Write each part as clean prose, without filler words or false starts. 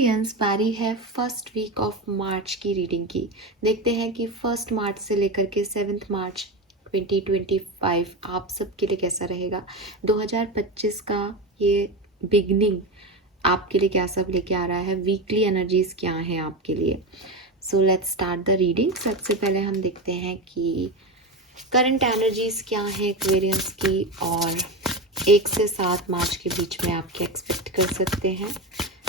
Aquarians, बारी है first week of March की रीडिंग की। देखते हैं कि 1 मार्च से लेकर के 7 मार्च 2025 आप सबके लिए कैसा रहेगा। 2025 का ये बिगनिंग आपके लिए क्या सब लेके आ रहा है, वीकली एनर्जीज क्या हैं आपके लिए। So let's start the reading. सबसे पहले हम देखते हैं कि करंट एनर्जीज क्या है एक्वेरियंस की, और 1 से 7 मार्च के बीच में आप क्या एक्सपेक्ट कर सकते हैं।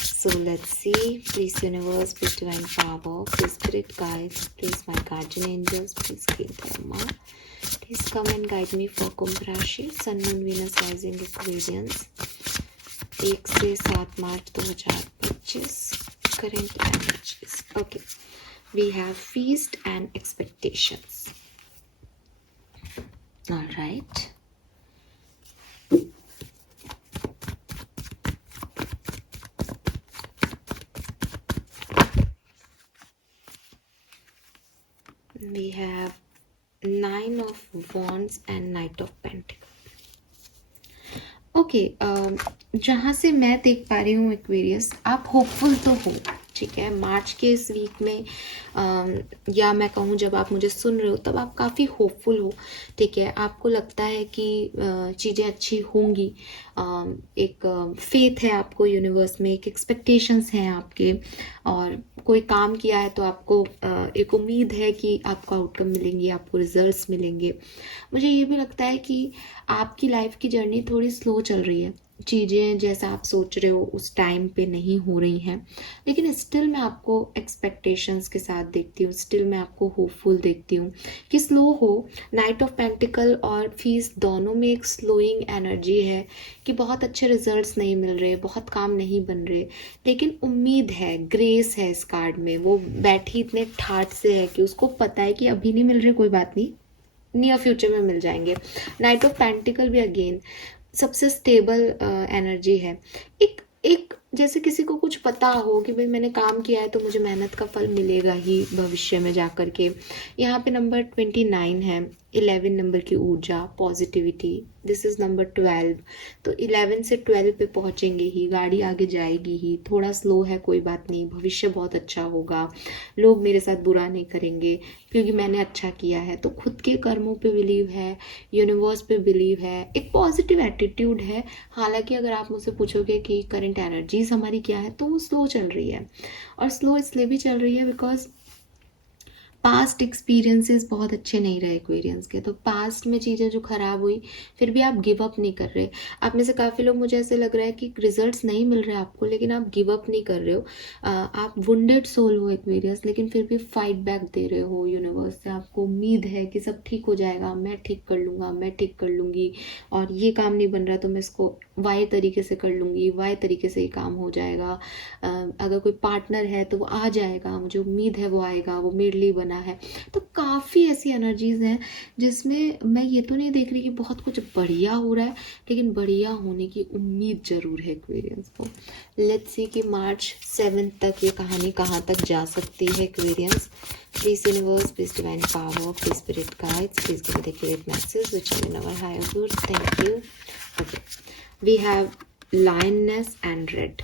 So let's see. Please universe, please divine power, please spirit guides, please my guardian angels, please give dharma, please come and guide me for Kumbh राशि, sun moon Venus rising Aquarians, 1 से 7 March 2025 current energies. Okay, we have feast and expectations. All right. We have 9 of Wands and Knight of Pentacles. Okay, जहाँ से मैं देख पा रही हूँ Aquarius, आप होपफुल तो हो, ठीक है। मार्च के इस वीक में या मैं कहूँ जब आप मुझे सुन रहे हो तब आप काफ़ी होपफुल हो, ठीक है। आपको लगता है कि चीज़ें अच्छी होंगी, एक फेथ है आपको यूनिवर्स में, एक एक्सपेक्टेशंस हैं आपके, और कोई काम किया है तो आपको एक उम्मीद है कि आपको आउटकम मिलेंगे, आपको रिजल्ट्स मिलेंगे। मुझे ये भी लगता है कि आपकी लाइफ की जर्नी थोड़ी स्लो चल रही है, चीज़ें जैसा आप सोच रहे हो उस टाइम पे नहीं हो रही हैं, लेकिन स्टिल मैं आपको एक्सपेक्टेशंस के साथ देखती हूँ, स्टिल मैं आपको होपफुल देखती हूँ कि स्लो हो। नाइट ऑफ पेंटिकल और फीस दोनों में एक स्लोइंग एनर्जी है कि बहुत अच्छे रिजल्ट्स नहीं मिल रहे, बहुत काम नहीं बन रहे, लेकिन उम्मीद है, ग्रेस है इस कार्ड में। वो बैठी इतने ठाठ से है कि उसको पता है कि अभी नहीं मिल रहे, कोई बात नहीं, नियर फ्यूचर में मिल जाएंगे। नाइट ऑफ पेंटिकल भी अगेन सबसे स्टेबल एनर्जी है। एक एक जैसे किसी को कुछ पता हो कि भाई मैंने काम किया है तो मुझे मेहनत का फल मिलेगा ही भविष्य में जा कर के। यहाँ पे नंबर 29 है, 11 नंबर की ऊर्जा, पॉजिटिविटी, दिस इज़ नंबर 12। तो 11 से 12 पे पहुँचेंगे ही, गाड़ी आगे जाएगी ही। थोड़ा स्लो है, कोई बात नहीं, भविष्य बहुत अच्छा होगा, लोग मेरे साथ बुरा नहीं करेंगे क्योंकि मैंने अच्छा किया है। तो खुद के कर्मों पे बिलीव है, यूनिवर्स पे बिलीव है, एक पॉजिटिव एटीट्यूड है। हालांकि अगर आप मुझसे पूछोगे कि करंट एनर्जीज हमारी क्या है, तो वो स्लो चल रही है, और स्लो इसलिए भी चल रही है बिकॉज पास्ट एक्सपीरियंसेस बहुत अच्छे नहीं रहे एक्वेरियंस के। तो पास्ट में चीज़ें जो ख़राब हुई, फिर भी आप गिव अप नहीं कर रहे। आप में से काफ़ी लोग, मुझे ऐसे लग रहा है कि रिजल्ट्स नहीं मिल रहे आपको, लेकिन आप गिव अप नहीं कर रहे हो। आप वुंडेड सोल हो एक्वेरियस, लेकिन फिर भी फाइट बैक दे रहे हो यूनिवर्स से। आपको उम्मीद है कि सब ठीक हो जाएगा, मैं ठीक कर लूँगा, मैं ठीक कर लूँगी, और ये काम नहीं बन रहा तो मैं इसको वाई तरीके से कर लूँगी, वाई तरीके से ये काम हो जाएगा। अगर कोई पार्टनर है तो वो आ जाएगा, मुझे उम्मीद है वो आएगा, वो मेरे लिए बना है। तो काफ़ी ऐसी एनर्जीज हैं जिसमें मैं ये तो नहीं देख रही कि बहुत कुछ बढ़िया हो रहा है, लेकिन बढ़िया होने की उम्मीद जरूर है एक्वेरियंस को। लेट्स सी कि मार्च 7 तक ये कहानी कहाँ तक जा सकती है Aquarians. Please universe, please divine power, please spirit guides, please give the accurate message which is in our higher good. Thank you. Okay, we have lioness and red.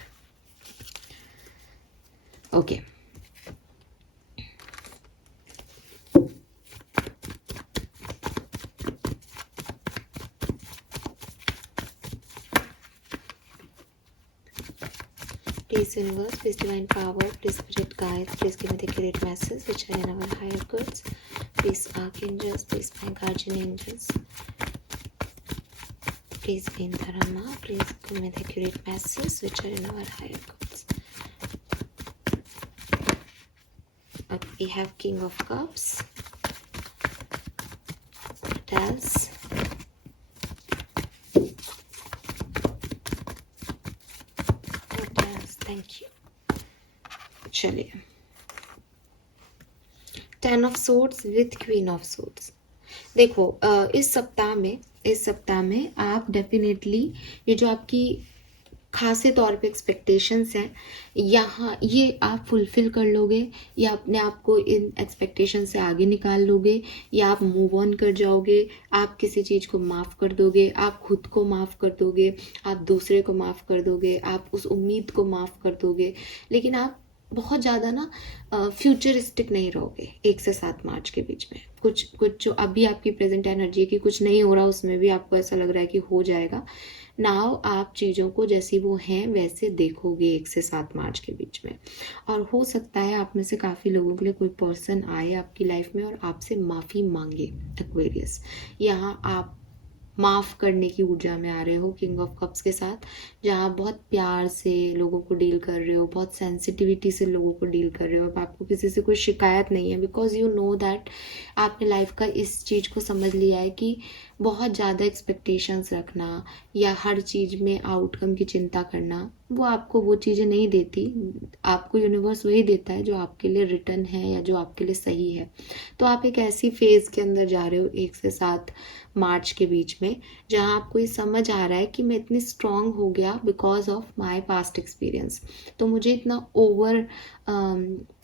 Okay, please universe, please divine power, please spirit guides, please give me the accurate message which are in our higher goods. Please archangels, please my guardian angels, please be in dharma, please give me the accurate message which are in our higher goods. Okay, we have King of Cups. What else? What else? Thank you. चलिए, 10 of Swords with Queen of Swords. देखो, इस सप्ताह में आप definitely ये जो आपकी खासे तौर पे एक्सपेक्टेशंस हैं, यहाँ ये आप फुलफिल कर लोगे या अपने आप को इन एक्सपेक्टेशन से आगे निकाल लोगे, या आप मूव ऑन कर जाओगे, आप किसी चीज़ को माफ़ कर दोगे, आप खुद को माफ़ कर दोगे, आप दूसरे को माफ़ कर दोगे, आप उस उम्मीद को माफ़ कर दोगे, लेकिन आप बहुत ज़्यादा ना फ्यूचरिस्टिक नहीं रहोगे 1 से 7 मार्च के बीच में। कुछ कुछ जो अभी आपकी प्रेजेंट एनर्जी है कि कुछ नहीं हो रहा, उसमें भी आपको ऐसा लग रहा है कि हो जाएगा। नाउ आप चीज़ों को जैसी वो हैं वैसे देखोगे 1 से 7 मार्च के बीच में। और हो सकता है आप में से काफ़ी लोगों के लिए कोई पर्सन आए आपकी लाइफ में और आपसे माफ़ी मांगे एक्वेरियस। यहाँ आप माफ़ करने की ऊर्जा में आ रहे हो किंग ऑफ कप्स के साथ, जहाँ आप बहुत प्यार से लोगों को डील कर रहे हो, बहुत सेंसिटिविटी से लोगों को डील कर रहे हो। अब आपको किसी से कोई शिकायत नहीं है, बिकॉज यू नो दैट आपने लाइफ का इस चीज़ को समझ लिया है कि बहुत ज़्यादा एक्सपेक्टेशंस रखना या हर चीज़ में आउटकम की चिंता करना, वो आपको वो चीज़ें नहीं देती। आपको यूनिवर्स वही देता है जो आपके लिए रिटर्न है या जो आपके लिए सही है। तो आप एक ऐसी फेज़ के अंदर जा रहे हो 1 से 7 मार्च के बीच में, जहाँ आपको ये समझ आ रहा है कि मैं इतनी स्ट्रांग हो गया because of my past experience. तो मुझे इतना ओवर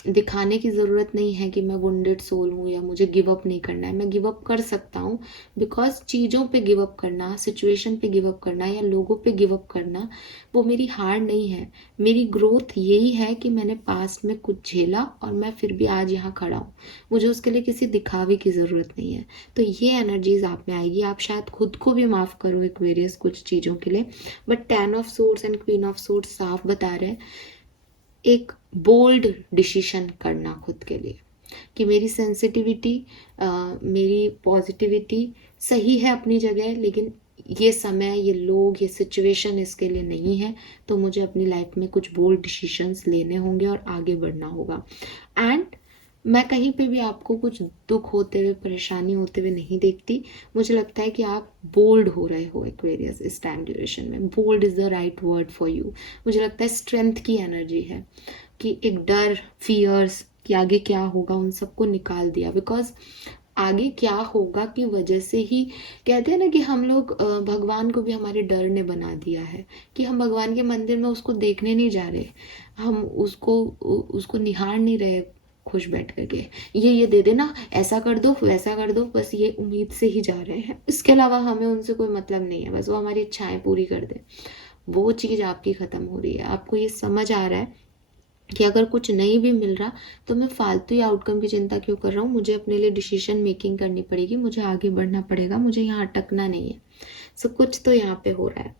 दिखाने की ज़रूरत नहीं है कि मैं वुंडेड सोल हूँ या मुझे गिव अप नहीं करना है। मैं गिव अप कर सकता हूँ, बिकॉज चीज़ों पे गिव अप करना, सिचुएशन पे गिव अप करना या लोगों पे गिव अप करना वो मेरी हार नहीं है। मेरी ग्रोथ यही है कि मैंने पास्ट में कुछ झेला और मैं फिर भी आज यहाँ खड़ा हूँ। मुझे उसके लिए किसी दिखावे की ज़रूरत नहीं है। तो ये एनर्जीज आप में आएगी। आप शायद खुद को भी माफ़ करो एक्वेरियस कुछ चीज़ों के लिए, but 10 of swords and queen of swords साफ बता रहे हैं एक बोल्ड डिसीजन करना खुद के लिए कि मेरी सेंसिटिविटी, मेरी पॉजिटिविटी सही है अपनी जगह, लेकिन ये समय, ये लोग, ये सिचुएशन इसके लिए नहीं है। तो मुझे अपनी लाइफ में कुछ बोल्ड डिसीजंस लेने होंगे और आगे बढ़ना होगा। एंड मैं कहीं पे भी आपको कुछ दुख होते हुए, परेशानी होते हुए नहीं देखती। मुझे लगता है कि आप बोल्ड हो रहे हो एक्वेरियस इस टाइम ड्यूरेशन में। Bold is the right word for you. मुझे लगता है स्ट्रेंथ की एनर्जी है कि एक डर, फियर्स कि आगे क्या होगा, उन सबको निकाल दिया। बिकॉज आगे क्या होगा की वजह से ही कहते हैं ना कि हम लोग भगवान को भी हमारे डर ने बना दिया है कि हम भगवान के मंदिर में उसको देखने नहीं जा रहे, हम उसको निहार नहीं रहे खुश बैठ करके, ये दे देना, ऐसा कर दो, वैसा कर दो, बस ये उम्मीद से ही जा रहे हैं। इसके अलावा हमें उनसे कोई मतलब नहीं है, बस वो हमारी इच्छाएं पूरी कर दे। वो चीज़ आपकी ख़त्म हो रही है। आपको ये समझ आ रहा है कि अगर कुछ नहीं भी मिल रहा तो मैं फालतू ही आउटकम की चिंता क्यों कर रहा हूँ। मुझे अपने लिए डिसीजन मेकिंग करनी पड़ेगी, मुझे आगे बढ़ना पड़ेगा, मुझे यहाँ अटकना नहीं है। सो कुछ तो यहाँ पे हो रहा है,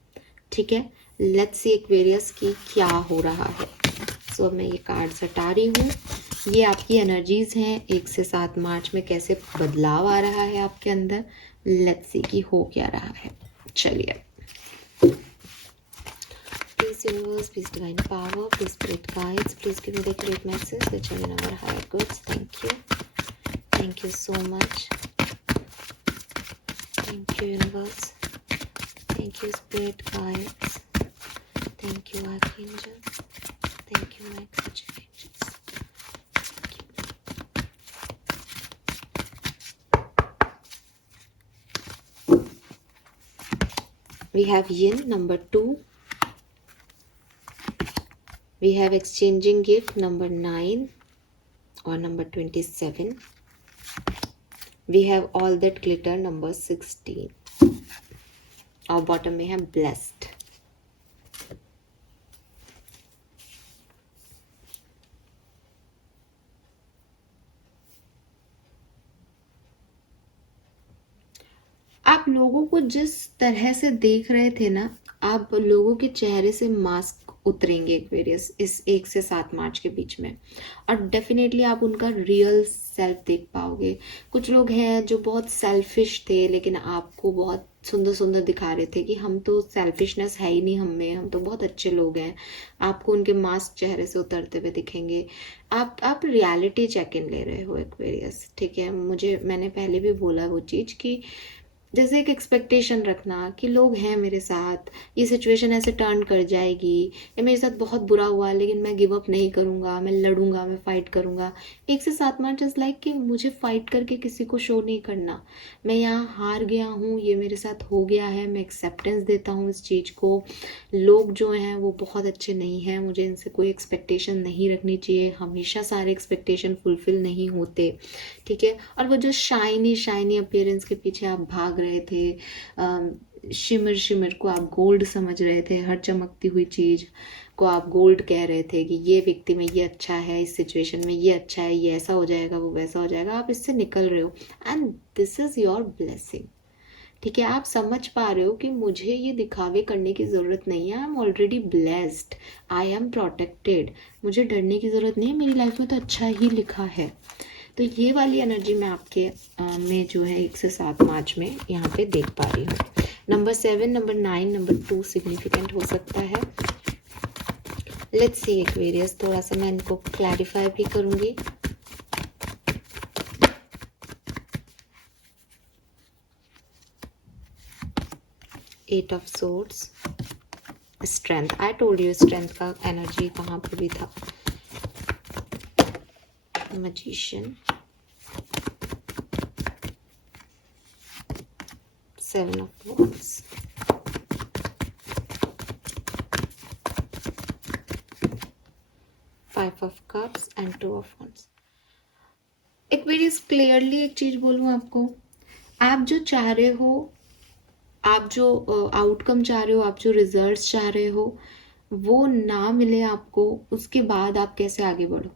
ठीक है। लेट्स सी एक्वेरियस की क्या हो रहा है। सो मैं ये कार्ड्स हटा रही हूँ। ये आपकी एनर्जीज हैं 1 से 7 मार्च में, कैसे बदलाव आ रहा है आपके अंदर। लेट्स सी कि हो क्या रहा है। चलिए, please universe, please divine power, please spirit guides, please give me the correct message which are in our higher goods. Thank you so much. Thank you universe, thank you spirit guides, thank you archangel, thank you my guardian angels. We have yin number 2. We have exchanging gift number 9 or number 27. We have all that glitter number 16. और bottom में है blessed. आप लोगों को जिस तरह से देख रहे थे ना, आप लोगों के चेहरे से मास्क उतरेंगे एक्वेरियस इस 1 से 7 मार्च के बीच में, और डेफिनेटली आप उनका रियल सेल्फ देख पाओगे। कुछ लोग हैं जो बहुत सेल्फिश थे, लेकिन आपको बहुत सुंदर सुंदर दिखा रहे थे कि हम तो, सेल्फिशनेस है ही नहीं हम में, हम तो बहुत अच्छे लोग हैं। आपको उनके मास्क चेहरे से उतरते हुए दिखेंगे। आप रियलिटी चेक इन ले रहे हो एक्वेरियस, ठीक है। मैंने पहले भी बोला वो चीज़ कि जैसे एक एक्सपेक्टेशन रखना कि लोग हैं मेरे साथ, ये सिचुएशन ऐसे टर्न कर जाएगी, या मेरे साथ बहुत बुरा हुआ लेकिन मैं गिव अप नहीं करूँगा, मैं लड़ूंगा, मैं फाइट करूँगा। 1 से 7 मार्च इज़ लाइक कि मुझे फाइट करके किसी को शो नहीं करना। मैं यहाँ हार गया हूँ, ये मेरे साथ हो गया है, मैं एक्सेप्टेंस देता हूँ इस चीज़ को। लोग जो हैं वो बहुत अच्छे नहीं हैं, मुझे इनसे कोई एक्सपेक्टेशन नहीं रखनी चाहिए, हमेशा सारे एक्सपेक्टेशन फुलफिल नहीं होते। ठीक है। और वो जो शाइनी शाइनी अपीयरेंस के पीछे आप भाग रहे थे, शिमर शिमर को आप गोल्ड समझ रहे थे, हर चमकती हुई चीज़ को आप गोल्ड कह रहे थे कि ये व्यक्ति में ये अच्छा है, इस सिचुएशन में ये अच्छा है, ये ऐसा हो जाएगा, वो वैसा हो जाएगा, आप इससे निकल रहे हो। And this is your blessing. ठीक है। आप समझ पा रहे हो कि मुझे ये दिखावे करने की ज़रूरत नहीं है, I am already blessed, I am protected, मुझे डरने की ज़रूरत नहीं है, मेरी लाइफ में तो अच्छा ही लिखा है। तो ये वाली एनर्जी मैं आपके में जो है 1 से 7 मार्च में यहाँ पे देख पा रही हूँ। नंबर 7, नंबर 9, नंबर 2 सिग्निफिकेंट हो सकता है। लेट्स सी एक्वेरियस, थोड़ा सा मैं इनको क्लैरिफाई भी करूँगी। Eight of swords, strength, I told you strength का एनर्जी कहाँ पे भी था। Magician, 7 of wands, 5 of cups and 2 of wands। Aquarius clearly एक चीज बोलूं आपको, आप जो चाह रहे हो, आप जो आउटकम चाह रहे हो, आप जो रिजल्ट्स चाह रहे हो, वो ना मिले आपको, उसके बाद आप कैसे आगे बढ़ो।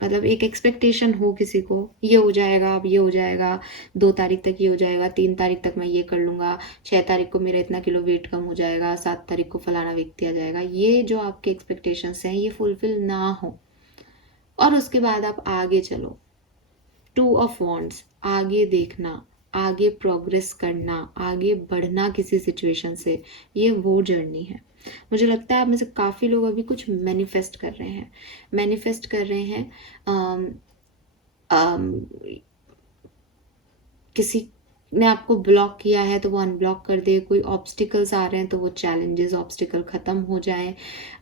मतलब एक एक्सपेक्टेशन हो किसी को, ये हो जाएगा, अब ये हो जाएगा, 2 तारीख तक ये हो जाएगा, 3 तारीख तक मैं ये कर लूँगा, 6 तारीख को मेरा इतना किलो वेट कम हो जाएगा, 7 तारीख को फलाना व्यक्ति आ जाएगा। ये जो आपके एक्सपेक्टेशंस हैं ये फुलफिल ना हो, और उसके बाद आप आगे चलो। 2 ऑफ wands, आगे देखना, आगे प्रोग्रेस करना, आगे बढ़ना किसी सिचुएशन से, ये वो जर्नी है। मुझे लगता है आप में से काफ़ी लोग अभी कुछ मैनिफेस्ट कर रहे हैं, मैनिफेस्ट कर रहे हैं। आम, आम, किसी ने आपको ब्लॉक किया है तो वो अनब्लॉक कर दे, कोई ऑब्स्टिकल्स आ रहे हैं तो वो चैलेंजेस ऑब्स्टिकल ख़त्म हो जाए,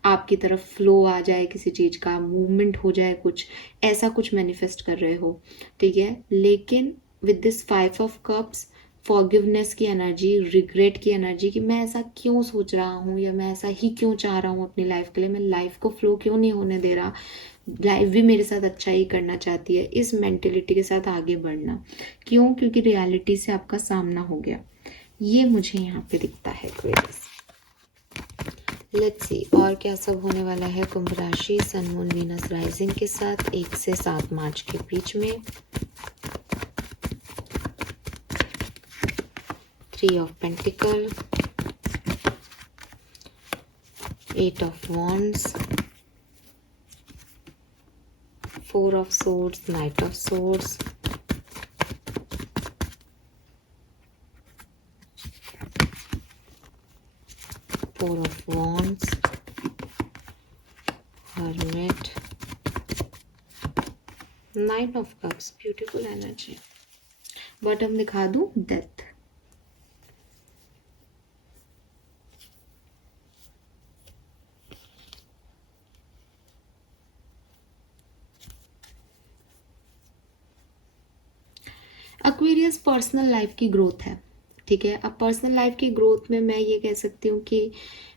आपकी तरफ फ्लो आ जाए, किसी चीज़ का मूवमेंट हो जाए, कुछ ऐसा कुछ मैनिफेस्ट कर रहे हो। ठीक है। लेकिन with this 5 of cups, forgiveness की एनर्जी, रिग्रेट की एनर्जी कि मैं ऐसा क्यों सोच रहा हूँ, या मैं ऐसा ही क्यों चाह रहा हूँ अपनी लाइफ के लिए, मैं लाइफ को फ्लो क्यों नहीं होने दे रहा, लाइफ भी मेरे साथ अच्छा ही करना चाहती है, इस मेंटेलिटी के साथ आगे बढ़ना। क्यों? क्योंकि रियलिटी से आपका सामना हो गया। ये मुझे यहाँ पे दिखता है क्वेरीज। लेट्स सी और क्या सब होने वाला है कुंभ राशि, सन मून वीनस राइजिंग के साथ 1 से 7 मार्च के बीच में। 3 of pentacle, 8 of wands, 4 of swords, knight of swords, 4 of wands, hermit, 9 of cups, beautiful energy। Bottom दिखा दूं, डेथ। एक्वेरियस पर्सनल लाइफ की ग्रोथ है। ठीक है। अब पर्सनल लाइफ की ग्रोथ में मैं ये कह सकती हूँ कि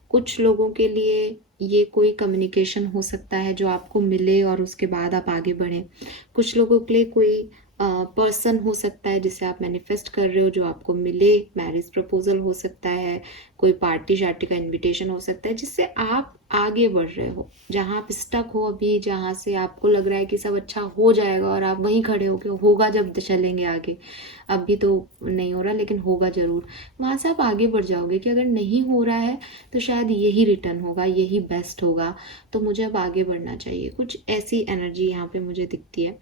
कुछ लोगों के लिए ये कोई कम्युनिकेशन हो सकता है जो आपको मिले और उसके बाद आप आगे बढ़ें। कुछ लोगों के लिए कोई पर्सन हो सकता है जिसे आप मैनिफेस्ट कर रहे हो, जो आपको मिले, मैरिज प्रपोजल हो सकता है, कोई पार्टी शार्टी का इनविटेशन हो सकता है, जिससे आप आगे बढ़ रहे हो। जहाँ आप स्टक हो अभी, जहाँ से आपको लग रहा है कि सब अच्छा हो जाएगा और आप वहीं खड़े हो के होगा जब चलेंगे आगे, अभी तो नहीं हो रहा लेकिन होगा ज़रूर, वहाँ से आप आगे बढ़ जाओगे कि अगर नहीं हो रहा है तो शायद यही रिटर्न होगा, यही बेस्ट होगा, तो मुझे अब आगे बढ़ना चाहिए। कुछ ऐसी एनर्जी यहाँ पे मुझे दिखती है।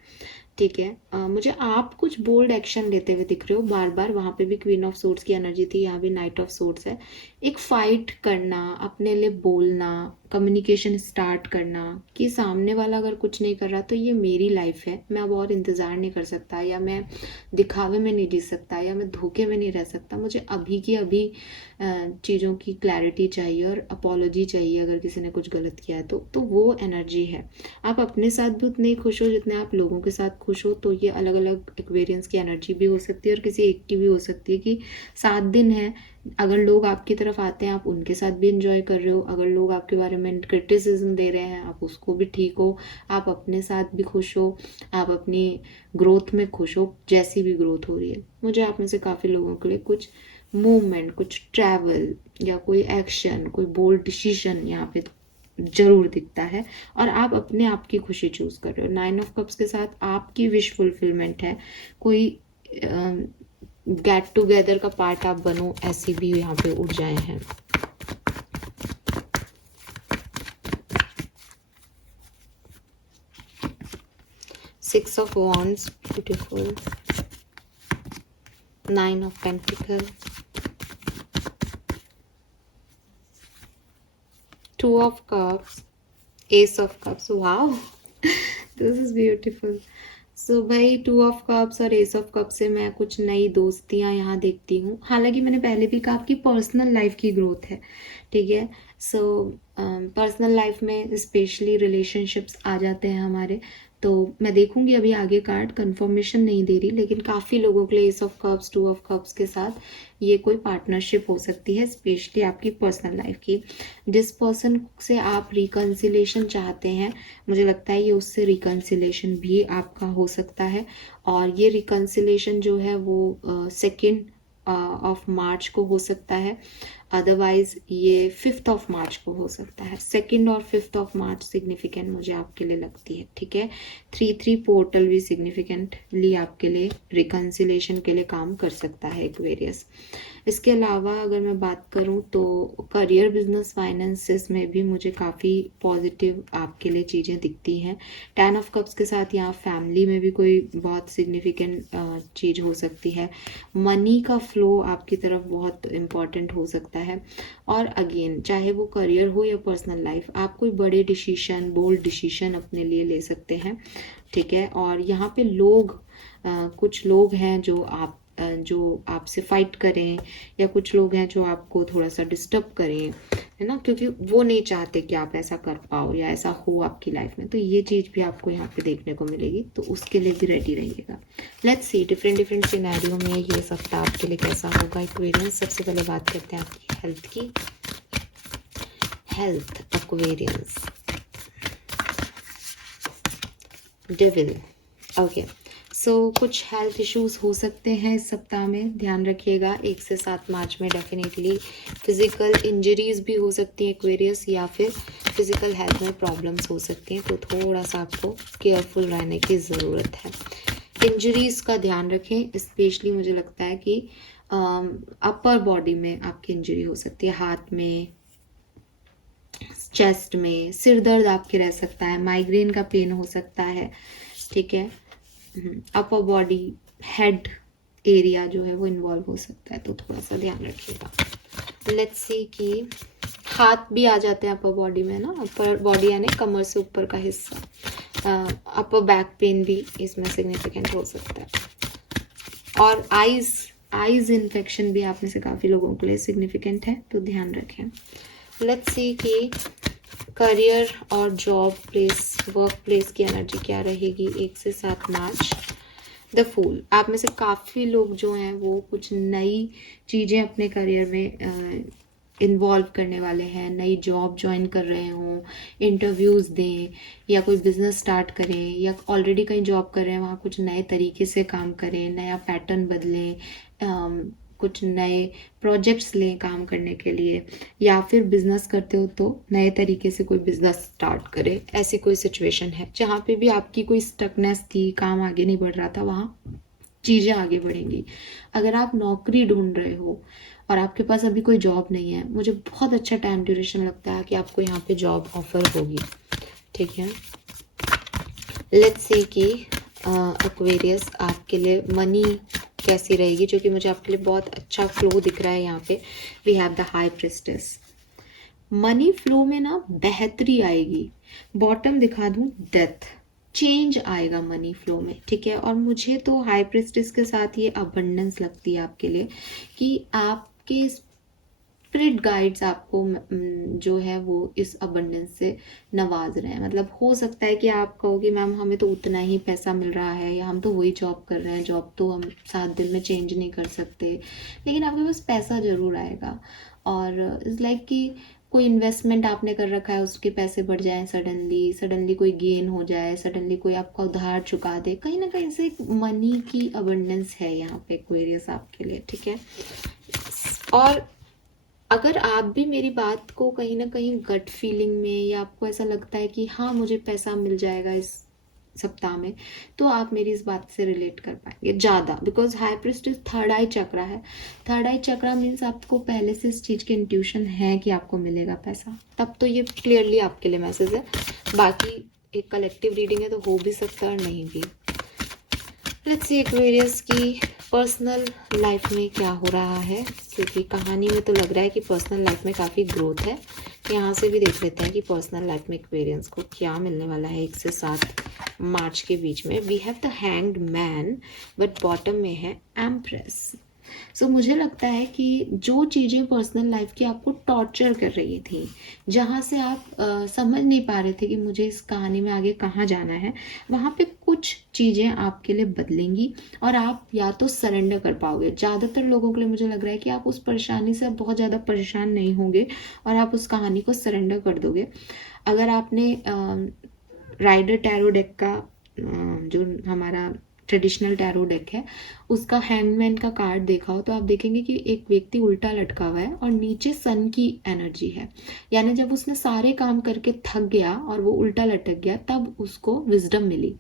ठीक है। मुझे आप कुछ बोल्ड एक्शन लेते हुए दिख रहे हो बार बार। वहाँ पे भी क्वीन ऑफ सोर्ड्स की एनर्जी थी, यहाँ भी नाइट ऑफ सोर्ड्स है। एक फाइट करना, अपने लिए बोलना, कम्युनिकेशन स्टार्ट करना कि सामने वाला अगर कुछ नहीं कर रहा तो ये मेरी लाइफ है, मैं अब और इंतज़ार नहीं कर सकता, या मैं दिखावे में नहीं जी सकता, या मैं धोखे में नहीं रह सकता। मुझे अभी की अभी चीज़ों की क्लैरिटी चाहिए और अपॉलोजी चाहिए अगर किसी ने कुछ गलत किया है तो वो एनर्जी है। आप अपने साथ भी उतने ही खुश हो जितने आप लोगों के साथ खुश हो। तो ये अलग अलग एक्वेरियंस की एनर्जी भी हो सकती है और किसी एक की भी हो सकती है कि 7 दिन है, अगर लोग आपकी तरफ आते हैं आप उनके साथ भी इंजॉय कर रहे हो, अगर लोग आपके बारे में क्रिटिसिज्म दे रहे हैं आप उसको भी ठीक हो, आप अपने साथ भी खुश हो, आप अपनी ग्रोथ में खुश हो, जैसी भी ग्रोथ हो रही है। मुझे आप में से काफ़ी लोगों के लिए कुछ मूवमेंट, कुछ ट्रैवल या कोई एक्शन, कोई बोल्ड डिसीजन यहाँ पे जरूर दिखता है और आप अपने आप की खुशी चूज कर रहे हो। 9 ऑफ कप्स के साथ आपकी विश फुलफिलमेंट है, कोई गेट टुगेदर का पार्ट आप बनो, ऐसी भी यहाँ पे ऊर्जाएं हैं। Six of wands, beautiful. 9 of pentacle, 2 of cups, ace of cups. Wow, this is beautiful. सो भाई 2 ऑफ कप्स और एस ऑफ कप से मैं कुछ नई दोस्तियां यहाँ देखती हूँ। हालांकि मैंने पहले भी कहा कि पर्सनल लाइफ की ग्रोथ है, ठीक है। सो पर्सनल लाइफ में स्पेशली रिलेशनशिप्स आ जाते हैं हमारे। तो मैं देखूंगी अभी आगे कार्ड, कंफर्मेशन नहीं दे रही, लेकिन काफ़ी लोगों के लिए S of cups 2 of cups के साथ ये कोई पार्टनरशिप हो सकती है, स्पेशली आपकी पर्सनल लाइफ की। जिस पर्सन से आप रिकन्सिलेशन चाहते हैं, मुझे लगता है ये उससे रिकन्सिलेशन भी आपका हो सकता है। और ये रिकन्सिलेशन जो है वो 2 ऑफ मार्च को हो सकता है, अदरवाइज ये 5 ऑफ मार्च को हो सकता है। 2 और 5 ऑफ मार्च सिग्निफिकेंट मुझे आपके लिए लगती है, ठीक है। 3-3 पोर्टल भी सिग्निफिकेंटली आपके लिए रिकन्सिलेशन के लिए काम कर सकता है एक्वेरियस। इसके अलावा अगर मैं बात करूं तो करियर, बिजनेस, फाइनेंसेस में भी मुझे काफ़ी पॉजिटिव आपके लिए चीज़ें दिखती हैं। 10 ऑफ कप्स के साथ यहाँ फैमिली में भी कोई बहुत सिग्निफिकेंट चीज़ हो सकती है। मनी का फ्लो आपकी तरफ बहुत इम्पॉर्टेंट हो सकता है। और अगेन चाहे वो करियर हो या पर्सनल लाइफ, आप कोई बड़े डिसीजन, बोल्ड डिसीजन अपने लिए ले सकते हैं, ठीक है। और यहाँ पे लोग कुछ लोग हैं जो आपसे फाइट करें, या कुछ लोग हैं जो आपको थोड़ा सा डिस्टर्ब करें, है ना, क्योंकि वो नहीं चाहते कि आप ऐसा कर पाओ या ऐसा हो आपकी लाइफ में। तो ये चीज़ भी आपको यहाँ पे देखने को मिलेगी, तो उसके लिए भी रेडी रहिएगा। लेट्स सी डिफरेंट सिनेरियो में ये सप्ताह आपके लिए कैसा होगा एक्वेरियंस। सबसे पहले बात करते हैं आपकी हेल्थ की। Health Aquarians, devil, okay. So कुछ हेल्थ इश्यूज हो सकते हैं इस सप्ताह में, ध्यान रखिएगा। 1 से 7 मार्च में डेफिनेटली फिजिकल इंजरीज भी हो सकती है एक्वेरियस, या फिर फिजिकल हेल्थ में प्रॉब्लम्स हो सकती हैं, तो थोड़ा सा आपको केयरफुल रहने की ज़रूरत है। इंजरीज का ध्यान रखें, स्पेशली मुझे लगता है कि अपर बॉडी में आपकी इंजरी हो सकती है, हाथ में, चेस्ट में, सिर दर्द आपके रह सकता है, माइग्रेन का पेन हो सकता है, ठीक है। अपर बॉडी, हेड एरिया जो है वो इन्वॉल्व हो सकता है, तो थोड़ा सा ध्यान रखिएगा। लेट्स सी कि हाथ भी आ जाते हैं अपर बॉडी में ना, अपर बॉडी यानी कमर से ऊपर का हिस्सा। अपर बैक पेन भी इसमें सिग्निफिकेंट हो सकता है। और आईज इन्फेक्शन भी आप में से काफ़ी लोगों के लिए सिग्निफिकेंट है, तो ध्यान रखें। लेट्स सी कि करियर और जॉब प्लेस, वर्क प्लेस की एनर्जी क्या रहेगी 1 से 7 मार्च। द फूल, आप में से काफ़ी लोग जो हैं वो कुछ नई चीज़ें अपने करियर में इन्वॉल्व करने वाले हैं, नई जॉब ज्वाइन कर रहे हों, इंटरव्यूज़ दें, या कोई बिजनेस स्टार्ट करें, या ऑलरेडी कहीं जॉब कर रहे हैं वहाँ कुछ नए तरीके से काम करें, नया पैटर्न बदलें, कुछ नए प्रोजेक्ट्स लें काम करने के लिए, या फिर बिजनेस करते हो तो नए तरीके से कोई बिजनेस स्टार्ट करें। ऐसी कोई सिचुएशन है जहाँ पे भी आपकी कोई स्टकनेस थी, काम आगे नहीं बढ़ रहा था, वहाँ चीज़ें आगे बढ़ेंगी। अगर आप नौकरी ढूंढ रहे हो और आपके पास अभी कोई जॉब नहीं है, मुझे बहुत अच्छा टाइम ड्यूरेशन लगता है कि आपको यहाँ पे जॉब ऑफर होगी, ठीक है। लेट्स सी कि एक्वेरियस आपके लिए मनी कैसी रहेगी, जो कि मुझे आपके लिए बहुत अच्छा फ्लो दिख रहा है यहाँ पे। We have the high priestess. Money flow में ना बेहतरी आएगी। बॉटम दिखा दूं, डेथ, चेंज आएगा मनी फ्लो में, ठीक है। और मुझे तो हाई प्रिस्टेस के साथ ये अबंडेंस लगती है आपके लिए, कि आपके स्पिरिट गाइड्स आपको जो है वो इस अबंडेंस से नवाज रहे हैं। मतलब हो सकता है कि आप कहोगे मैम हमें तो उतना ही पैसा मिल रहा है, या हम तो वही जॉब कर रहे हैं, जॉब तो हम 7 दिन में चेंज नहीं कर सकते, लेकिन आपके पास पैसा ज़रूर आएगा। और इट्स लाइक कि कोई इन्वेस्टमेंट आपने कर रखा है, उसके पैसे बढ़ जाएं सडनली कोई गेन हो जाए, सडनली कोई आपका उधार चुका दे, कहीं ना कहीं से मनी की अबंडेंस है यहाँ पे एक्वेरियस आपके लिए, ठीक है। और अगर आप भी मेरी बात को कहीं ना कहीं गट फीलिंग में, या आपको ऐसा लगता है कि हाँ मुझे पैसा मिल जाएगा इस सप्ताह में, तो आप मेरी इस बात से रिलेट कर पाएंगे ज़्यादा, बिकॉज हाई प्रिस्टेस थर्ड आई चक्रा है। थर्ड आई चक्रा मीन्स आपको पहले से इस चीज़ की इंट्यूशन है कि आपको मिलेगा पैसा, तब तो ये क्लियरली आपके लिए मैसेज है। बाकी एक कलेक्टिव रीडिंग है, तो हो भी सकता है और नहीं भी। लेट्स सी एक्वेरियस की पर्सनल लाइफ में क्या हो रहा है, क्योंकि कहानी में तो लग रहा है कि पर्सनल लाइफ में काफ़ी ग्रोथ है। यहाँ से भी देख लेते हैं कि पर्सनल लाइफ में एक्वेरियंस को क्या मिलने वाला है 1 से 7 मार्च के बीच में। We have the hanged man, but bottom में है एम्प्रेस। सो मुझे लगता है कि जो चीज़ें पर्सनल लाइफ की आपको टॉर्चर कर रही थी, जहाँ से आप समझ नहीं पा रहे थे कि मुझे इस कहानी में आगे कहाँ जाना है, वहाँ पे कुछ चीज़ें आपके लिए बदलेंगी और आप या तो सरेंडर कर पाओगे। ज़्यादातर लोगों के लिए मुझे लग रहा है कि आप उस परेशानी से अब बहुत ज़्यादा परेशान नहीं होंगे और आप उस कहानी को सरेंडर कर दोगे। अगर आपने राइडर टैरो डेक का जो हमारा ट्रेडिशनल टैरो डेक है, उसका हैंगमैन का कार्ड देखा हो, तो आप देखेंगे कि एक व्यक्ति उल्टा लटका हुआ है और नीचे सन की एनर्जी है। यानी जब उसने सारे काम करके थक गया और वो उल्टा लटक गया, तब उसको विजडम मिली।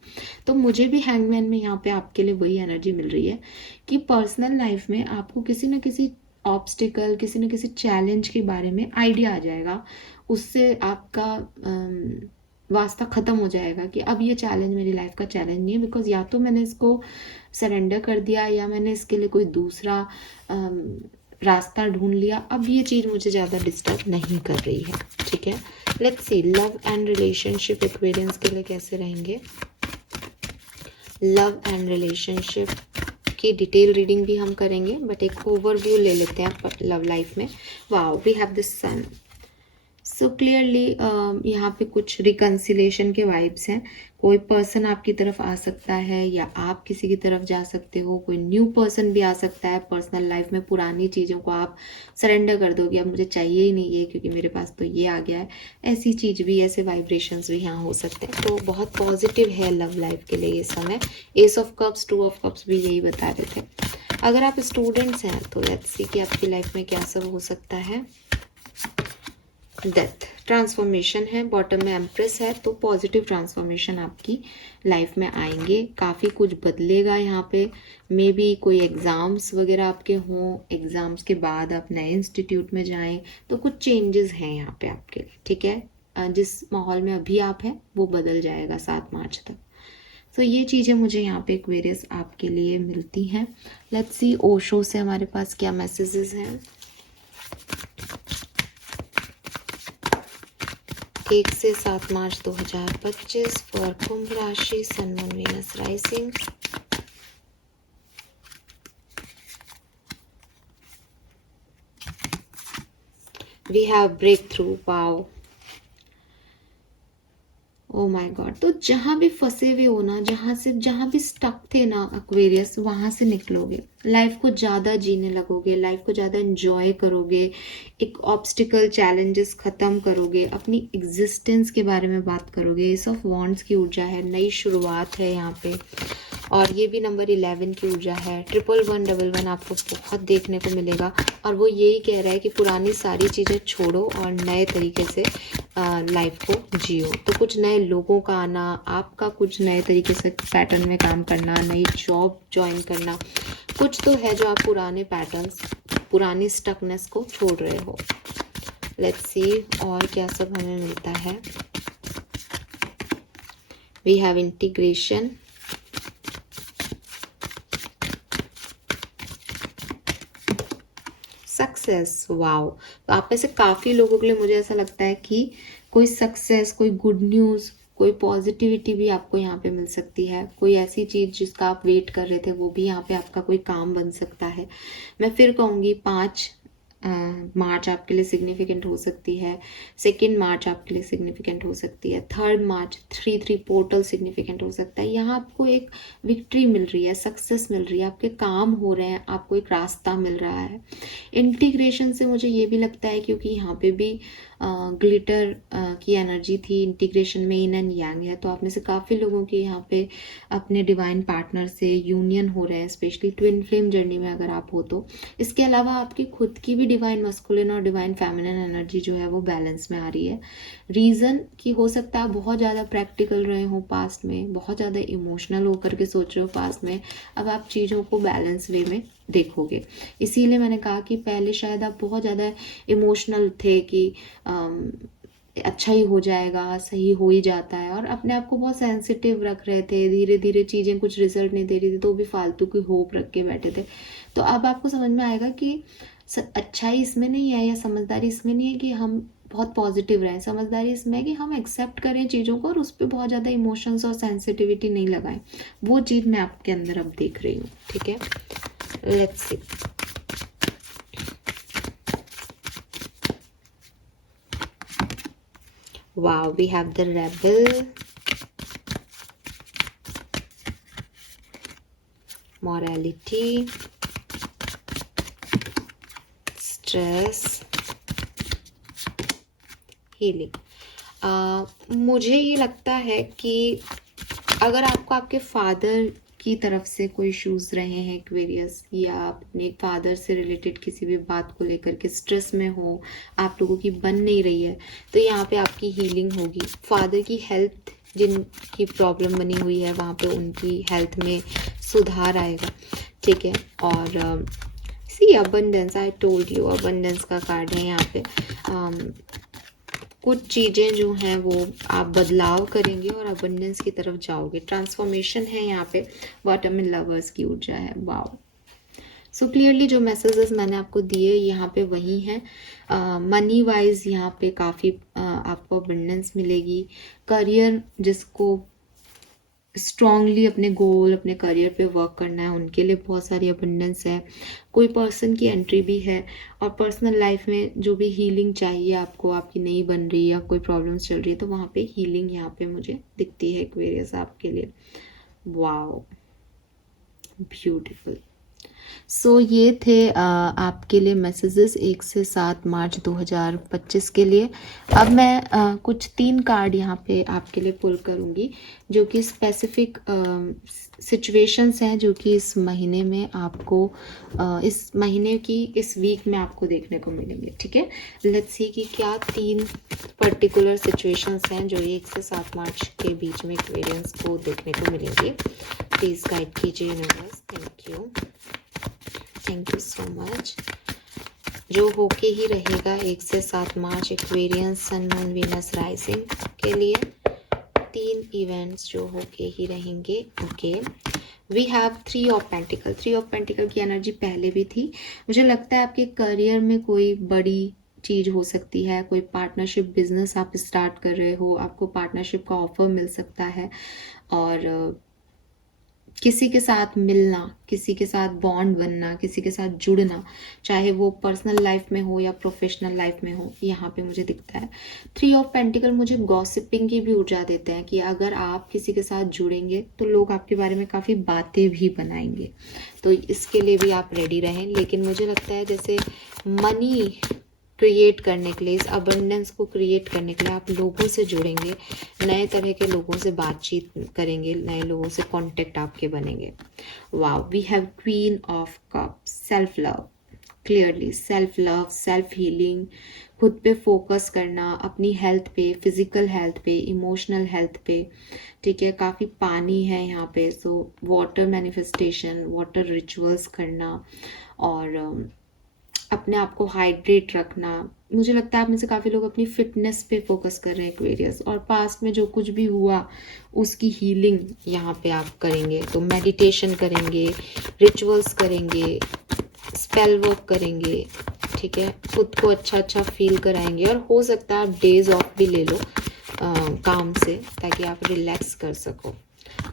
तो मुझे भी हैंगमैन में यहाँ पे आपके लिए वही एनर्जी मिल रही है कि पर्सनल लाइफ में आपको किसी न किसी ऑब्स्टिकल, किसी न किसी चैलेंज के बारे में आइडिया आ जाएगा। उससे आपका वास्ता ख़त्म हो जाएगा कि अब ये चैलेंज मेरी लाइफ का चैलेंज नहीं है, बिकॉज या तो मैंने इसको सरेंडर कर दिया या मैंने इसके लिए कोई दूसरा रास्ता ढूंढ लिया। अब ये चीज़ मुझे ज़्यादा डिस्टर्ब नहीं कर रही है, ठीक है। Let's see love and relationship Aquarians के लिए कैसे रहेंगे। लव एंड रिलेशनशिप की डिटेल रीडिंग भी हम करेंगे, बट एक ओवरव्यू ले लेते हैं लव लाइफ में। Wow, we have the sun. So clearly यहाँ पे कुछ रिकन्सिलेशन के वाइब्स हैं। कोई पर्सन आपकी तरफ आ सकता है या आप किसी की तरफ जा सकते हो। कोई न्यू पर्सन भी आ सकता है पर्सनल लाइफ में। पुरानी चीज़ों को आप सरेंडर कर दोगे, अब मुझे चाहिए ही नहीं ये, क्योंकि मेरे पास तो ये आ गया है। ऐसी चीज़ भी, ऐसे वाइब्रेशंस भी यहाँ हो सकते हैं। तो बहुत पॉजिटिव है लव लाइफ के लिए ये समय। S of cups, 2 of cups भी यही बता रहे थे। अगर आप स्टूडेंट्स हैं तो लेट्स सी कि आपकी लाइफ में क्या सब हो सकता है। डेथ, ट्रांसफॉर्मेशन है, बॉटम में एम्प्रेस है, तो पॉजिटिव ट्रांसफॉर्मेशन आपकी लाइफ में आएंगे। काफ़ी कुछ बदलेगा यहाँ पे। मे बी कोई एग्ज़ाम्स वगैरह आपके हों, एग्ज़ाम्स के बाद आप नए इंस्टीट्यूट में जाएं, तो कुछ चेंजेस हैं यहाँ पे आपके लिए, ठीक है। जिस माहौल में अभी आप हैं वो बदल जाएगा 7 मार्च तक। तो ये चीज़ें मुझे यहाँ पे एक्वेरियस आपके लिए मिलती हैं। लेट्स सी ओशो से हमारे पास क्या मैसेजेस हैं। 1 से 7 मार्च 2025 फॉर कुंभ राशि, sun moon Venus rising. We have breakthrough, wow, oh my God. तो जहाँ भी फंसे हुए हो ना, जहाँ भी स्टक थे ना एक्वेरियस, वहाँ से निकलोगे। लाइफ को ज़्यादा जीने लगोगे, लाइफ को ज़्यादा एंजॉय करोगे, एक ऑब्स्टिकल चैलेंजेस ख़त्म करोगे, अपनी एग्जिस्टेंस के बारे में बात करोगे। एस ऑफ वॉन्ड्स की ऊर्जा है, नई शुरुआत है यहाँ पे। और ये भी नंबर 11 की ऊर्जा है। 1111 आपको बहुत देखने को मिलेगा। और वो यही कह रहा है कि पुरानी सारी चीज़ें छोड़ो और नए तरीके से लाइफ को जियो। तो कुछ नए लोगों का आना, आपका कुछ नए तरीके से पैटर्न में काम करना, नई जॉब ज्वाइन करना, कुछ तो है जो आप पुराने पैटर्न्स, पुरानी स्टकनेस को छोड़ रहे हो। लेट्स सी और क्या सब हमें मिलता है। We have integration, success, wow. तो आप में से काफ़ी लोगों के लिए मुझे ऐसा लगता है कि कोई सक्सेस, कोई गुड न्यूज़, कोई पॉजिटिविटी भी आपको यहाँ पे मिल सकती है। कोई ऐसी चीज़ जिसका आप वेट कर रहे थे वो भी यहाँ पे आपका कोई काम बन सकता है। मैं फिर कहूँगी 5 मार्च आपके लिए सिग्निफिकेंट हो सकती है, 2 मार्च आपके लिए सिग्निफिकेंट हो सकती है, 3 मार्च 3-3 पोर्टल सिग्निफिकेंट हो सकता है। यहाँ आपको एक विक्ट्री मिल रही है, सक्सेस मिल रही है, आपके काम हो रहे हैं, आपको एक रास्ता मिल रहा है। इंटीग्रेशन से मुझे ये भी लगता है क्योंकि यहाँ पे भी ग्लिटर की एनर्जी थी, इंटीग्रेशन में इन एंड यांग है, तो आप में से काफ़ी लोगों के यहाँ पे अपने डिवाइन पार्टनर से यूनियन हो रहे हैं, स्पेशली ट्विन फ्लेम जर्नी में अगर आप हो तो। इसके अलावा आपकी खुद की भी डिवाइन मस्कुलिन और डिवाइन फेमिनिन एनर्जी जो है वो बैलेंस में आ रही है। रीज़न कि हो सकता है बहुत ज़्यादा प्रैक्टिकल रहे हो पास्ट में, बहुत ज़्यादा इमोशनल होकर के सोच रहे हो पास्ट में, अब आप चीज़ों को बैलेंस वे में देखोगे। इसीलिए मैंने कहा कि पहले शायद आप बहुत ज़्यादा इमोशनल थे कि अच्छा ही हो जाएगा, सही हो ही जाता है, और अपने आप को बहुत सेंसिटिव रख रहे थे। धीरे धीरे चीज़ें कुछ रिजल्ट नहीं दे रही थी तो भी फालतू की होप रख के बैठे थे। तो अब आपको समझ में आएगा कि अच्छाई इसमें नहीं है या समझदारी इसमें नहीं है कि हम बहुत पॉजिटिव रहें। समझदारी इसमें है कि हम एक्सेप्ट करें चीज़ों को और उस पर बहुत ज़्यादा इमोशंस और सेंसिटिविटी नहीं लगाएं। वो चीज़ मैं आपके अंदर अब देख रही हूँ। ठीक है, let's C. Wow, we have the rebel, morality, stress, healing. मुझे ये लगता है कि अगर आपको आपके फादर की तरफ से कोई इश्यूज रहे हैं एक्वेरियस, या आप अपने फादर से रिलेटेड किसी भी बात को लेकर के स्ट्रेस में हो, आप लोगों की बन नहीं रही है, तो यहाँ पे आपकी हीलिंग होगी। फादर की हेल्थ जिनकी प्रॉब्लम बनी हुई है वहाँ पे उनकी हेल्थ में सुधार आएगा। ठीक है, और see abundance, I told you abundance का कार्ड है यहाँ पे। कुछ चीज़ें जो हैं वो आप बदलाव करेंगे और अबंडेंस की तरफ जाओगे। ट्रांसफॉर्मेशन है यहाँ पे। बॉटम में लवर्स की ऊर्जा है। वाओ, सो क्लियरली जो मैसेजेस मैंने आपको दिए यहाँ पे वही हैं। मनी वाइज यहाँ पे काफ़ी आपको अबंडेंस मिलेगी। करियर जिसको स्ट्रांगली अपने गोल, अपने करियर पे वर्क करना है, उनके लिए बहुत सारी अबंडेंस है। कोई पर्सन की एंट्री भी है, और पर्सनल लाइफ में जो भी हीलिंग चाहिए आपको, आपकी नहीं बन रही या कोई प्रॉब्लम्स चल रही है, तो वहाँ पे हीलिंग यहाँ पे मुझे दिखती है एक्वेरियस आपके लिए। Wow, beautiful. सो ये थे आपके लिए मैसेजेस 1 से 7 मार्च 2025 के लिए। अब मैं कुछ 3 कार्ड यहाँ पे आपके लिए पुल करूँगी जो कि स्पेसिफिक सिचुएशंस हैं जो कि इस महीने में आपको इस महीने की इस वीक में आपको देखने को मिलेंगे। ठीक है, लेट्स सी कि क्या 3 पर्टिकुलर सिचुएशंस हैं जो 1 से 7 मार्च के बीच में एक्वेरियंस को देखने को मिलेंगे। प्लीज़ गाइड कीजिए universe. Thank you, thank you so much. जो होके ही रहेगा 1 से 7 March Aquarians sun moon Venus rising के लिए 3 इवेंट्स जो होके ही रहेंगे। Okay, we have 3 of pentacle. 3 of pentacle की एनर्जी पहले भी थी। मुझे लगता है आपके करियर में कोई बड़ी चीज़ हो सकती है, कोई पार्टनरशिप बिजनेस आप स्टार्ट कर रहे हो, आपको पार्टनरशिप का ऑफर मिल सकता है, और किसी के साथ मिलना, किसी के साथ बॉन्ड बनना, किसी के साथ जुड़ना, चाहे वो पर्सनल लाइफ में हो या प्रोफेशनल लाइफ में हो, यहाँ पे मुझे दिखता है। 3 ऑफ पेंटिकल मुझे गॉसिपिंग की भी ऊर्जा देते हैं कि अगर आप किसी के साथ जुड़ेंगे तो लोग आपके बारे में काफ़ी बातें भी बनाएंगे, तो इसके लिए भी आप रेडी रहें। लेकिन मुझे लगता है जैसे मनी क्रिएट करने के लिए, इस अबंडेंस को क्रिएट करने के लिए आप लोगों से जुड़ेंगे, नए तरह के लोगों से बातचीत करेंगे, नए लोगों से कांटेक्ट आपके बनेंगे। Wow, we have queen of cups, self love, clearly self love, self healing, खुद पे फोकस करना, अपनी हेल्थ पे, फिजिकल हेल्थ पे, इमोशनल हेल्थ पे। ठीक है, काफ़ी पानी है यहाँ पे, so water manifestation, water rituals करना, और अपने आप को हाइड्रेट रखना। मुझे लगता है आप में से काफ़ी लोग अपनी फिटनेस पे फोकस कर रहे हैं एक्वेरियस, और पास्ट में जो कुछ भी हुआ उसकी हीलिंग यहाँ पे आप करेंगे। तो मेडिटेशन करेंगे, रिचुअल्स करेंगे, स्पेल वर्क करेंगे, ठीक है, खुद को अच्छा अच्छा फील कराएंगे। और हो सकता है आप डेज ऑफ भी ले लो काम से, ताकि आप रिलैक्स कर सको।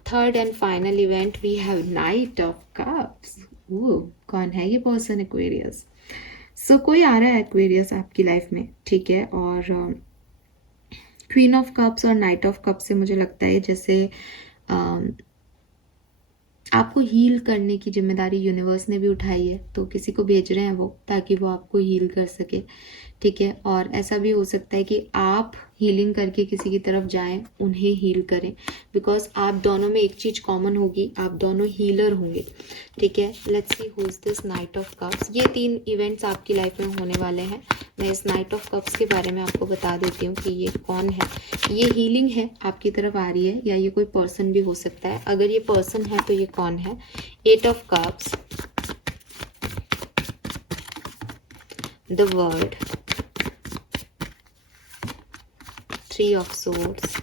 Third and final event we have knight of cups. कौन है ये पर्सन एक्वेरियस? सो कोई आ रहा है एक्वेरियस आपकी लाइफ में, ठीक है। और क्वीन ऑफ कप्स और नाइट ऑफ कप्स से मुझे लगता है जैसे आपको हील करने की जिम्मेदारी यूनिवर्स ने भी उठाई है, तो किसी को भेज रहे हैं वो, ताकि वो आपको हील कर सके, ठीक है। और ऐसा भी हो सकता है कि आप हीलिंग करके किसी की तरफ जाएं, उन्हें हील करें, बिकॉज आप दोनों में एक चीज़ कॉमन होगी, आप दोनों हीलर होंगे, ठीक है। Let's see who is this night of cups. ये 3 इवेंट्स आपकी लाइफ में होने वाले हैं। मैं इस नाइट ऑफ कप्स के बारे में आपको बता देती हूँ कि ये कौन है। ये हीलिंग है, आपकी तरफ आ रही है, या ये कोई पर्सन भी हो सकता है। अगर ये पर्सन है तो ये कौन है? 8 of cups, the word, 3 of swords,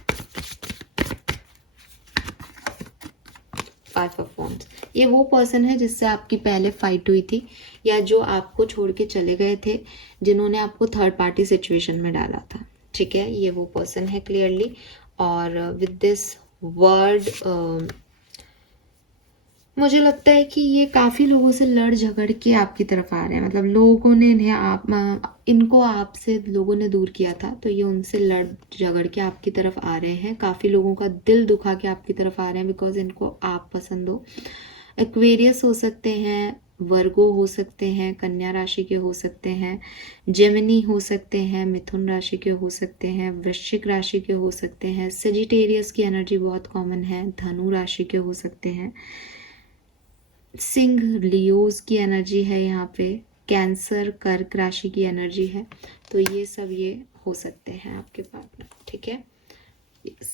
5 of wands. ये वो पर्सन है जिससे आपकी पहले फाइट हुई थी, या जो आपको छोड़ के चले गए थे, जिन्होंने आपको थर्ड पार्टी सिचुएशन में डाला था, ठीक है। ये वो पर्सन है क्लियरली। और विद दिस वर्ड मुझे लगता है कि ये काफ़ी लोगों से लड़ झगड़ के आपकी तरफ आ रहे हैं। मतलब लोगों ने इनको आपसे लोगों ने दूर किया था, तो ये उनसे लड़ झगड़ के आपकी तरफ आ रहे हैं। काफ़ी लोगों का दिल दुखा के आपकी तरफ आ रहे हैं, बिकॉज इनको आप पसंद हो। एक्वेरियस हो सकते हैं, वर्गो हो सकते हैं, कन्या राशि के हो सकते हैं, जेमिनी हो सकते हैं, मिथुन राशि के हो सकते हैं, वृश्चिक राशि के हो सकते हैं, सेजिटेरियस की एनर्जी बहुत कॉमन है, धनु राशि के हो सकते हैं, सिंह लियोज की एनर्जी है यहाँ पे, कैंसर कर्क राशि की एनर्जी है। तो ये सब ये हो सकते हैं आपके पार्टनर, ठीक है। Yes,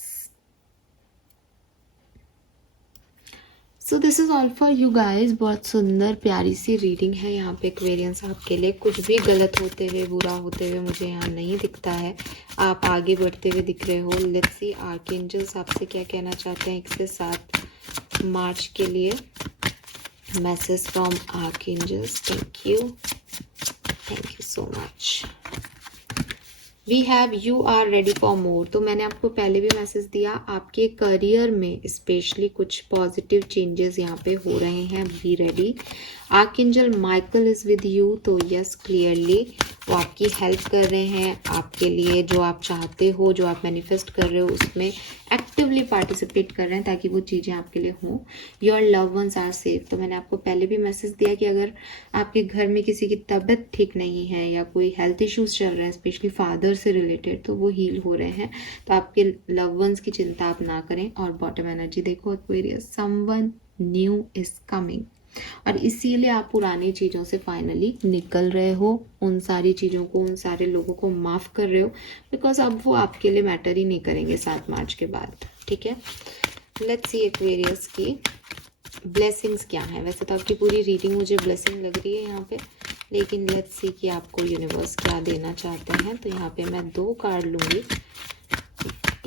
so this is all for you guys. बहुत सुंदर प्यारी सी रीडिंग है यहाँ पे एक्वेरियंस आपके लिए। कुछ भी गलत होते हुए, बुरा होते हुए मुझे यहाँ नहीं दिखता है। आप आगे बढ़ते हुए दिख रहे हो। लेट्स सी आर्कएंजल्स आपसे क्या कहना चाहते हैं 1 से 7 मार्च के लिए। Message from archangels. Thank you so much. We have you are ready for more. तो मैंने आपको पहले भी मैसेज दिया, आपके करियर में स्पेशली कुछ पॉजिटिव चेंजेस यहाँ पे हो रहे हैं। Be ready. Archangel Michael is with you. तो यस, क्लियरली वो आपकी हेल्प कर रहे हैं, आपके लिए जो आप चाहते हो, जो आप मैनिफेस्ट कर रहे हो, उसमें एक्टिवली पार्टिसिपेट कर रहे हैं, ताकि वो चीज़ें आपके लिए हों। Your love ones are safe. तो मैंने आपको पहले भी मैसेज दिया कि अगर आपके घर में किसी की तबीयत ठीक नहीं है, या कोई हेल्थ इश्यूज चल रहे हैं स्पेशली फादर से रिलेटेड, तो वो हील हो रहे हैं। तो आपके लव वंस की चिंता आप ना करें। और बॉटम एनर्जी देखो Aquarius, someone new is coming. और इसीलिए आप पुरानी चीज़ों से फाइनली निकल रहे हो, उन सारी चीज़ों को, उन सारे लोगों को माफ़ कर रहे हो, बिकॉज अब वो आपके लिए मैटर ही नहीं करेंगे 7 मार्च के बाद, ठीक है। लेट्स सी एक्वेरियस की ब्लेसिंग्स क्या है। वैसे तो आपकी पूरी रीडिंग मुझे ब्लेसिंग लग रही है यहाँ पे, लेकिन लेट्स सी कि आपको यूनिवर्स क्या देना चाहते हैं। तो यहाँ पे मैं 2 कार्ड लूँगी।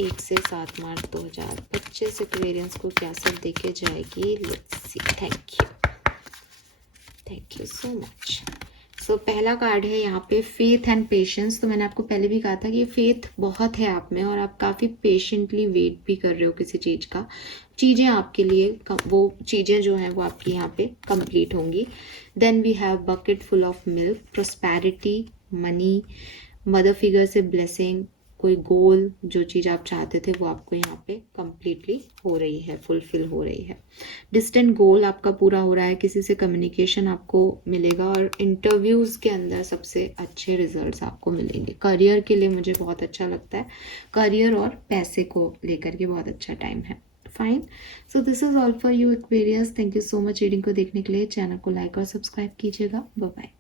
1 से 7 मार्च 2025 एक्वेरियंस को क्या सब देके जाएगी। Let's see. Thank you so much. So पहला कार्ड है यहाँ पे फेथ एंड पेशेंस। तो मैंने आपको पहले भी कहा था कि फेथ बहुत है आप में, और आप काफ़ी पेशेंटली वेट भी कर रहे हो किसी चीज़ का। चीज़ें आपके लिए, वो चीज़ें जो हैं वो आपकी यहाँ पे कंप्लीट होंगी। Then we have bucket full of milk, prosperity, money, mother figure से ब्लेसिंग, कोई गोल, जो चीज़ आप चाहते थे वो आपको यहाँ पे कंप्लीटली हो रही है, फुलफिल हो रही है। डिस्टेंट गोल आपका पूरा हो रहा है, किसी से कम्युनिकेशन आपको मिलेगा, और इंटरव्यूज़ के अंदर सबसे अच्छे रिजल्ट्स आपको मिलेंगे। करियर के लिए मुझे बहुत अच्छा लगता है, करियर और पैसे को लेकर के बहुत अच्छा टाइम है। Fine, so this is all for you Aquarius. Thank you so much reading को देखने के लिए। चैनल को लाइक और सब्सक्राइब कीजिएगा। Bye bye.